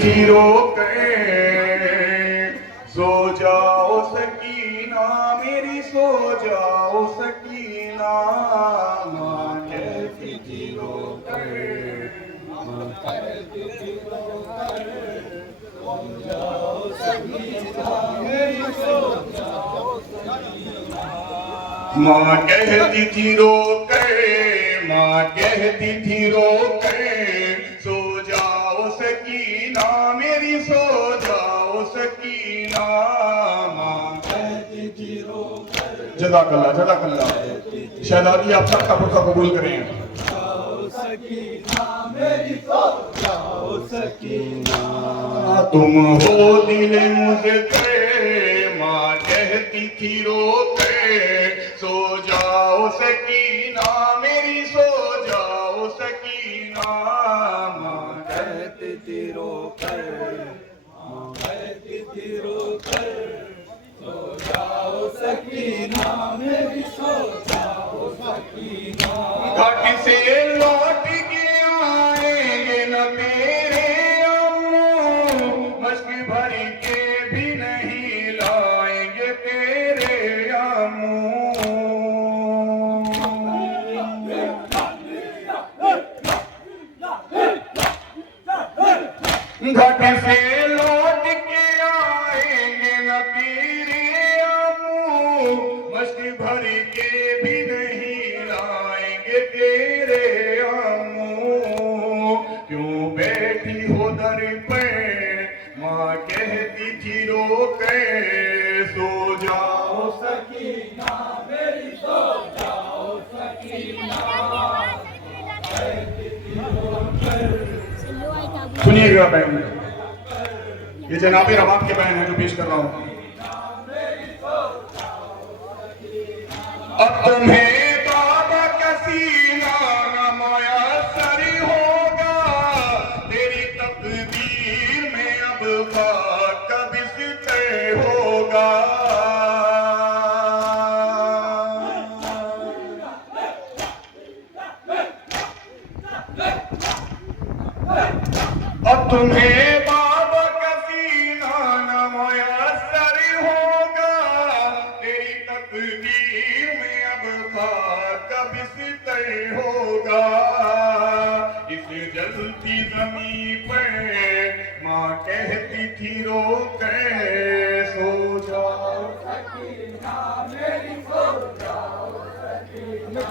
Zero के सो जाओ सकीना मेरी सो जाओ सकीना माँ कहती थी रो कर माँ कहती थी रो कर सो जाओ सकीना मेरी सो जाओ सकीना माँ कहती थी रो कर माँ कहती थी रो कर सो जाओ सकीना मेरी सो जाओ सकीना माँ कहती थी रो कर जज़ाकल्लाह जज़ाकल्लाह शहजादी आप सबका पुरखा कबूल करें सकीना मेरी सो जाओ सकीना तुम हो दिल मुझसे माँ कहती थी रो कर सो जाओ सकीना मेरी सो जाओ सकीना माँ कहती थी रो कर माँ कहती थी रो कर सो जाओ सकीना मेरी सो जाओ सकीना घाट से लौट के आएंगे न तेरे अम्मू मश्क भर के भी नहीं लाएंगे तेरे अम्मू घाट से लौट के आएंगे न तेरे अम्मू मश्क भर के भी नहीं लाएंगे तेरे अम्मू क्यों बैठी हो दर पे माँ कहती थी रो के सो जाओ सकीना मेरी सो जाओ सकीना सुनिएगा बहन ये जनाबे रबाब के बहन है जो पेश कर रहा हूं अब तुम्हें बाबा का सीना न मयसर होगा तेरी तकदीर में अब खाक का बिस्तर होगा अब तुम्हें बाबा का सीना न मयसर होगा तेरी तकदीर में अब खाक का बिस्तर होगा इस जलती ज़मीं पर माँ कहती थी रो कर सो जाओ सकीना मेरी सो जाओ सकीना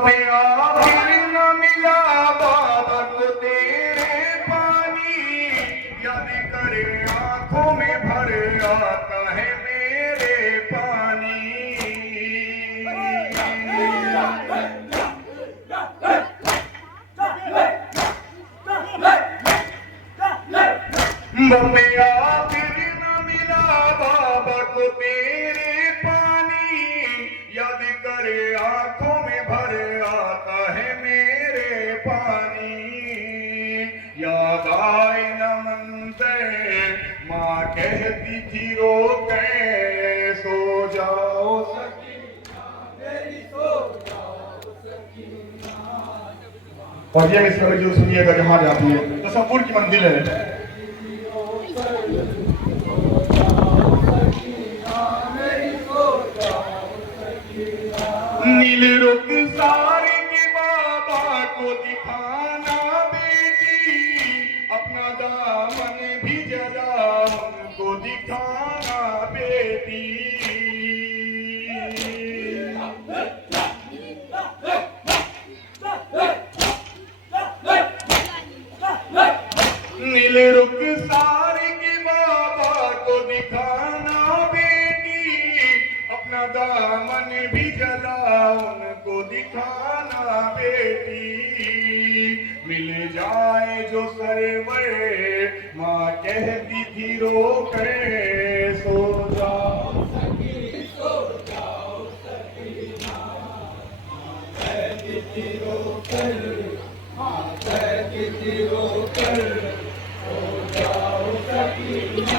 फिर न मिला बाबा को तेरे पानी याद करे आंखों में भर आता है मेरे पानी फिर न मिला बाबा को तेरे पानी याद करे आंखों में भर आता है मेरे पानी याद आए न मंजर माँ कहती थी रो के सो जाओ सकीना मेरी सो जाओ सकीना और ये मिसरा जो सुनिएगा जहाँ जाती है तसव्वुर की मंजिल है नील रुख सारे के बाबा को दिखाना बेटी अपना दामन भी जरा उनको दिखाना बेटी नील रुख सारे के बाबा को दिखाना बेटी अपना दामन भी जला उनको दिखाना बेटी मिल जाए जो सरवर माँ कहती थी रो कर सो जाओ सकीना कहती थी रो कर माँ कहती थी रो कर सो जाओ सकीना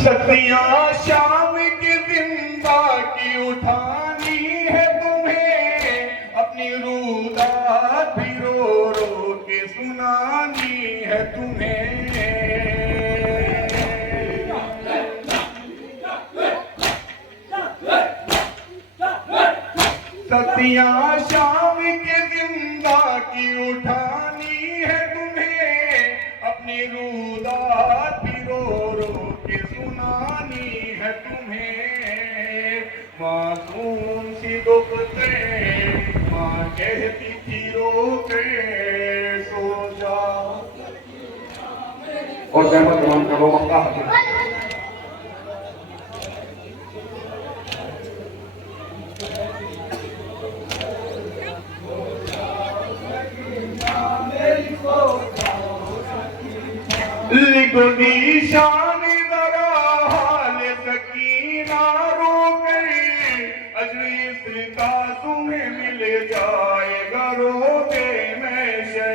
सतियां शाम की जिंदा की उठानी है तुम्हें, अपनी रुदात भी रो रो के सुनानी है तुम्हें। सतियां शाम के जिंदा की उठानी है तुम्हें, अपनी रुदात भी रो रो के सुनानी है तुम्हें। मासूम सी दुखते माँ कहती थी रो के सो जाओ। और जहमत मान करो मक्का लिखो निशान जरा हाल सकीना रो गई, अजरी का तुम्हें मिल जाएगा रोगे मैं शे।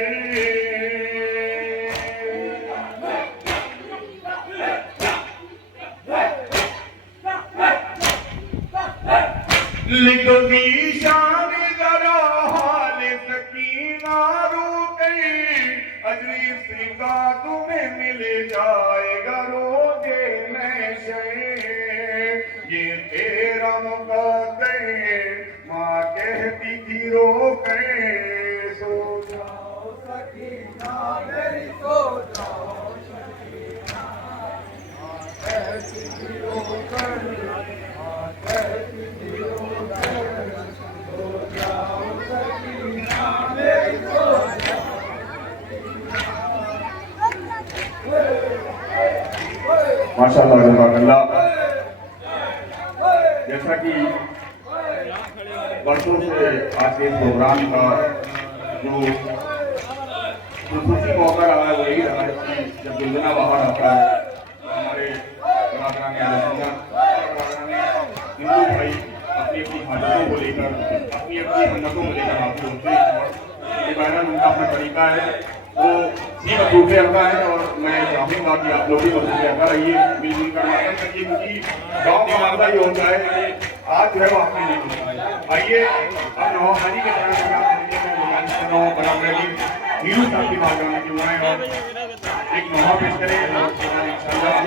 लिखो निशान जरा हाल सकीना रो गई, अजरी का तुम्हें मिल जाएगा रोगे मैं शे। ये तेरा मुकद्दर माँ कहती थी रो के सो जाओ सकीना मेरी सो जाओ सकीना। माँ कहती थी रो कर, माँ कहती थी रो कर सो जाओ सकीना मेरी सो जाओ। माशाअल्लाह जज़ाकल्लाह। जैसा कि वर्षों से आज के प्रोग्राम का जो खुशी मौका रहा है वो यही रहा है कि जब दुल्हना बाहर आता है तो हमारे हिंदू भाई अपनी अपनी हाजतों को लेकर अपनी अपनी हिम्मतों को लेकर हाजिर होते हैं और इबादत उनका अपना तरीका है वो भी मजबूत रखा है। और मैं चाहूँगा कि आप लोग भी मजबूत रखा रहिए, मिलजुल कर मातम करिए, क्योंकि गाँव का मामला ये होता है कि आज जो है वो आपने नहीं होता है। आइए अब नवाखानी के तरह हीरू साहब की बात करने की उन्हें और एक नवा पेश करें और इंशाल्लाह